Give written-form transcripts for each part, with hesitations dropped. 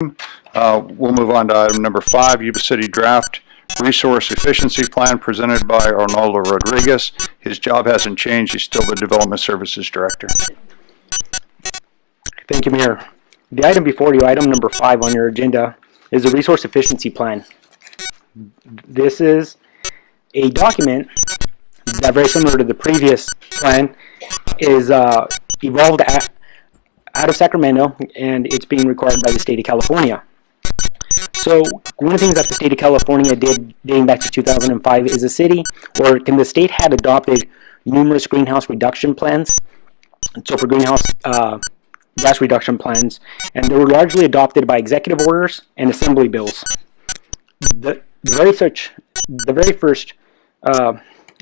We'll move on to item number 5, Yuba City Draft Resource Efficiency Plan presented by Arnaldo Rodriguez. His job hasn't changed. He's still the Development Services Director. Thank you, Mayor. The item before you, item number 5 on your agenda, is the Resource Efficiency Plan. This is a document that, very similar to the previous plan, is evolved out of Sacramento, and it's being required by the state of California. So one of the things that the state of California did dating back to 2005 is the city, or the state had adopted numerous greenhouse reduction plans. So for greenhouse gas reduction plans, and they were largely adopted by executive orders and assembly bills. The very first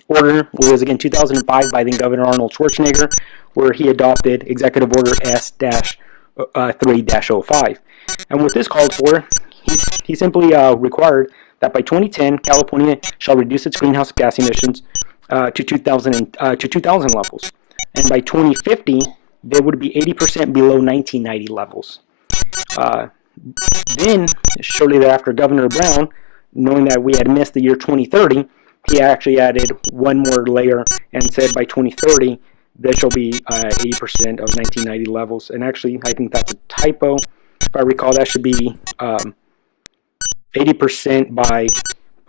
order was, again, 2005 by then Governor Arnold Schwarzenegger, where he adopted Executive Order S-3-05. And what this called for, he simply required that by 2010, California shall reduce its greenhouse gas emissions to 2000 levels. And by 2050, they would be 80% below 1990 levels. Then, shortly thereafter, Governor Brown, knowing that we had missed the year 2030, he actually added one more layer and said by 2030, there shall be 80% of 1990 levels. And actually, I think that's a typo. If I recall, that should be 80% by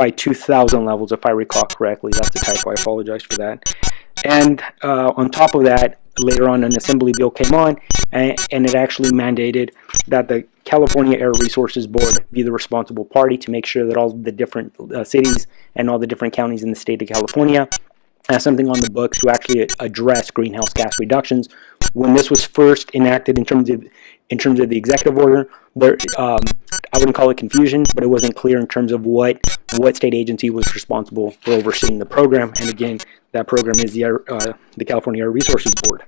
2000 levels, if I recall correctly. That's a typo. I apologize for that. And on top of that, later on, an assembly bill came on, and it actually mandated that the California Air Resources Board be the responsible party to make sure that all the different cities and all the different counties in the state of California have something on the books to actually address greenhouse gas reductions. When this was first enacted in terms of the executive order, I wouldn't call it confusion, but it wasn't clear in terms of what state agency was responsible for overseeing the program. And again, that program is the California Air Resources Board.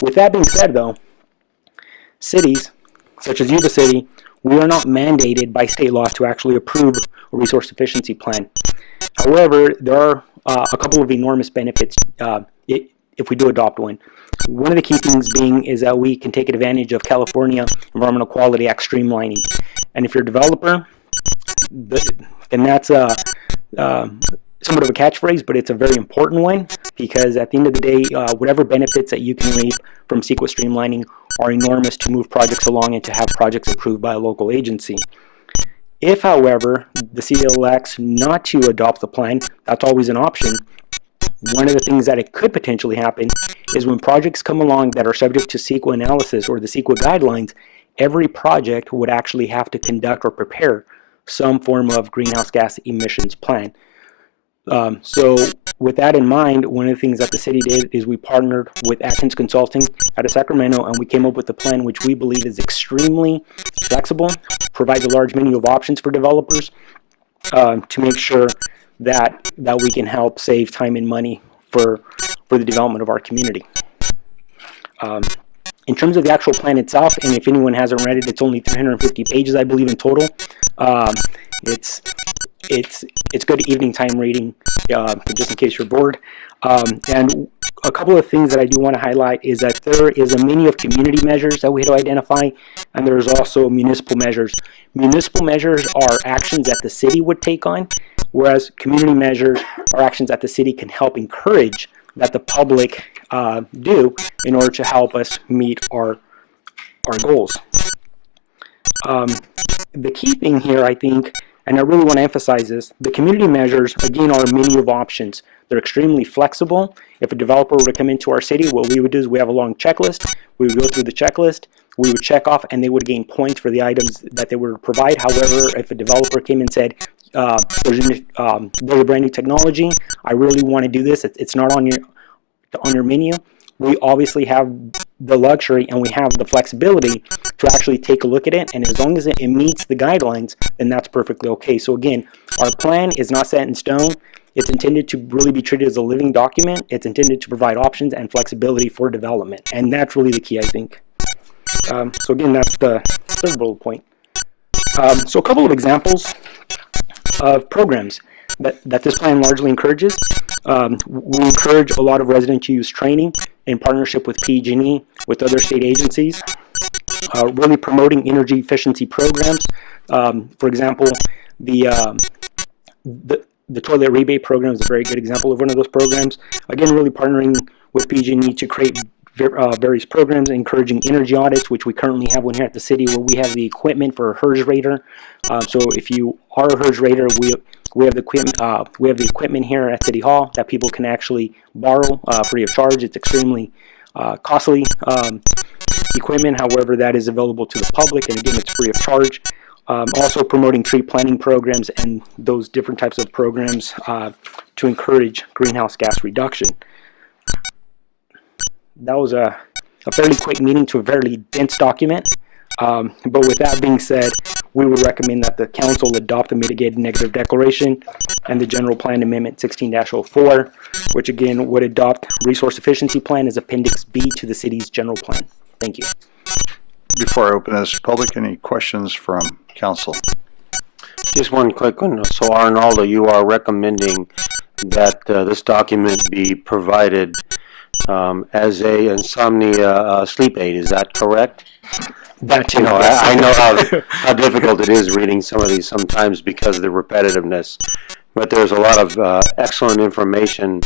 With that being said, though, cities such as Yuba City, we are not mandated by state law to actually approve a resource efficiency plan. However, there are a couple of enormous benefits if we do adopt one. One of the key things being is that we can take advantage of California Environmental Quality Act streamlining. And if you're a developer, and that's somewhat of a catchphrase, but it's a very important one, because at the end of the day, whatever benefits that you can reap from CEQA streamlining are enormous to move projects along and to have projects approved by a local agency. If, however, the city elects not to adopt the plan, that's always an option. One of the things that it could potentially happen is when projects come along that are subject to CEQA analysis or the CEQA guidelines, every project would actually have to conduct or prepare some form of greenhouse gas emissions plan. So with that in mind, one of the things that the city did is we partnered with Atkins Consulting out of Sacramento, and we came up with a plan which we believe is extremely flexible, provides a large menu of options for developers to make sure that we can help save time and money for the development of our community. In terms of the actual plan itself, and if anyone hasn't read it, it's only 350 pages, I believe, in total. It's good evening time reading, just in case you're bored. And a couple of things that I do want to highlight is that there is a menu of community measures that we had to identify, and there's also municipal measures. Municipal measures are actions that the city would take on, whereas community measures are actions that the city can help encourage that the public do in order to help us meet our goals. The key thing here, I think, and I really want to emphasize this, the community measures, again, are a menu of options. They're extremely flexible. If a developer were to come into our city, what we would do is we have a long checklist. We would go through the checklist. We would check off, and they would gain points for the items that they would provide. However, if a developer came and said, there's a brand new technology, I really want to do this, it's not on your menu, we obviously have the luxury and we have the flexibility to actually take a look at it, and as long as it meets the guidelines, then that's perfectly okay. So again, our plan is not set in stone. It's intended to really be treated as a living document. It's intended to provide options and flexibility for development, and that's really the key, I think. So again, that's the third bullet point. So a couple of examples of programs that this plan largely encourages. We encourage a lot of resident use training in partnership with PG&E, with other state agencies. really promoting energy efficiency programs. For example, the toilet rebate program is a very good example of one of those programs. Again, really partnering with PG&E to create various programs encouraging energy audits, which we currently have one here at the city, where we have the equipment for a HERS rater. So if you are a HERS rater, we have the equipment here at City Hall that people can actually borrow free of charge. It's extremely costly equipment, however, that is available to the public, and again, it's free of charge. Also promoting tree planting programs and those different types of programs to encourage greenhouse gas reduction. That was a fairly quick meeting to a fairly dense document. But with that being said, we would recommend that the council adopt the mitigated negative declaration and the general plan amendment 16-04, which again would adopt resource efficiency plan as appendix B to the city's general plan. Thank you. Before I open this to public, any questions from council? Just one quick one. So Arnaldo, you are recommending that this document be provided as a insomnia sleep aid, is that correct? That you know, I know how difficult it is reading some of these sometimes because of the repetitiveness, but there's a lot of excellent information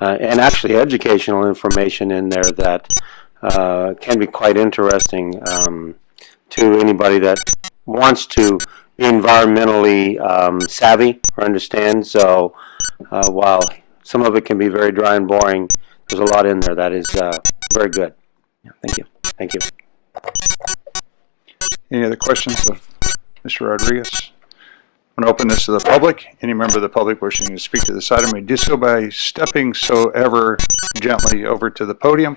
and actually educational information in there that can be quite interesting to anybody that wants to be environmentally savvy or understand. So while some of it can be very dry and boring, there's a lot in there that is very good. Yeah, thank you. Thank you. Any other questions of Mr. Rodriguez? I'm going to open this to the public. Any member of the public wishing to speak to this item may do so by stepping so ever gently over to the podium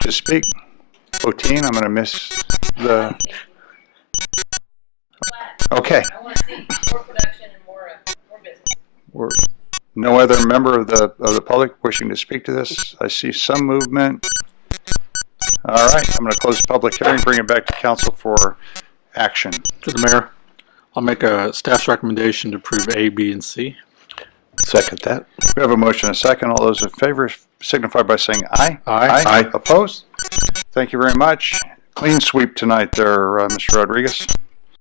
to speak. 14, I'm going to miss the... Okay. I want to see more production and more business. No other member of the public wishing to speak to this? I see some movement. All right, I'm going to close the public hearing, bring it back to council for action. To the mayor, I'll make a staff's recommendation to approve A, B, and C. Second that. We have a motion and a second. All those in favor signify by saying aye. Aye. Aye. Opposed? Thank you very much. Clean sweep tonight there, Mr. Rodriguez.